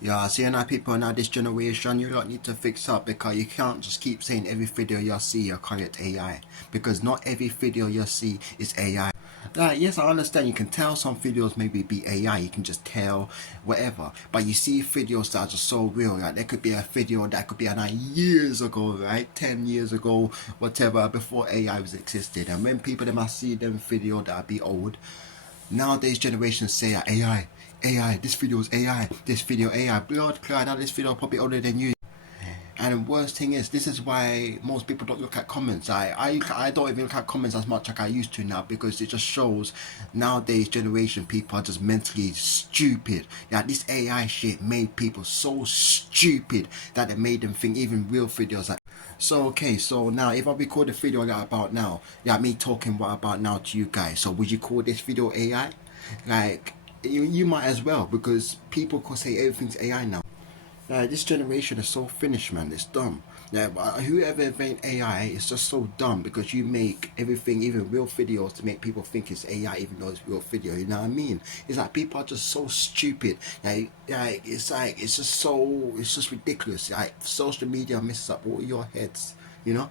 Yeah, seeing how people now this generation, you don't need to fix up because you can't just keep saying every video you see you call it AI because not every video you see is AI. Yes, I understand you can tell some videos maybe be AI, you can just tell whatever, but you see videos that are just so real. Like there could be a video that could be years ago, right, 10 years ago, whatever, before AI was existed, and when people them I see them video that be old. Nowadays generations say AI, this video is AI, this video AI, blood cry, now this video probably older than you. And the worst thing is, this is why most people don't look at comments. I don't even look at comments as much like I used to now because it just shows nowadays generation people are just mentally stupid. Yeah, this AI shit made people so stupid that it made them think even real videos like. So okay, so now if I record a video like about now, yeah, me talking what about now to you guys. So would you call this video AI? Like you might as well because people could say everything's AI now. This generation is so finished, man. It's dumb. Yeah, whoever invented AI is just so dumb because you make everything, even real videos, to make people think it's AI, even though it's real video. You know what I mean? It's like people are just so stupid. It's just ridiculous. Like social media messes up all your heads. You know.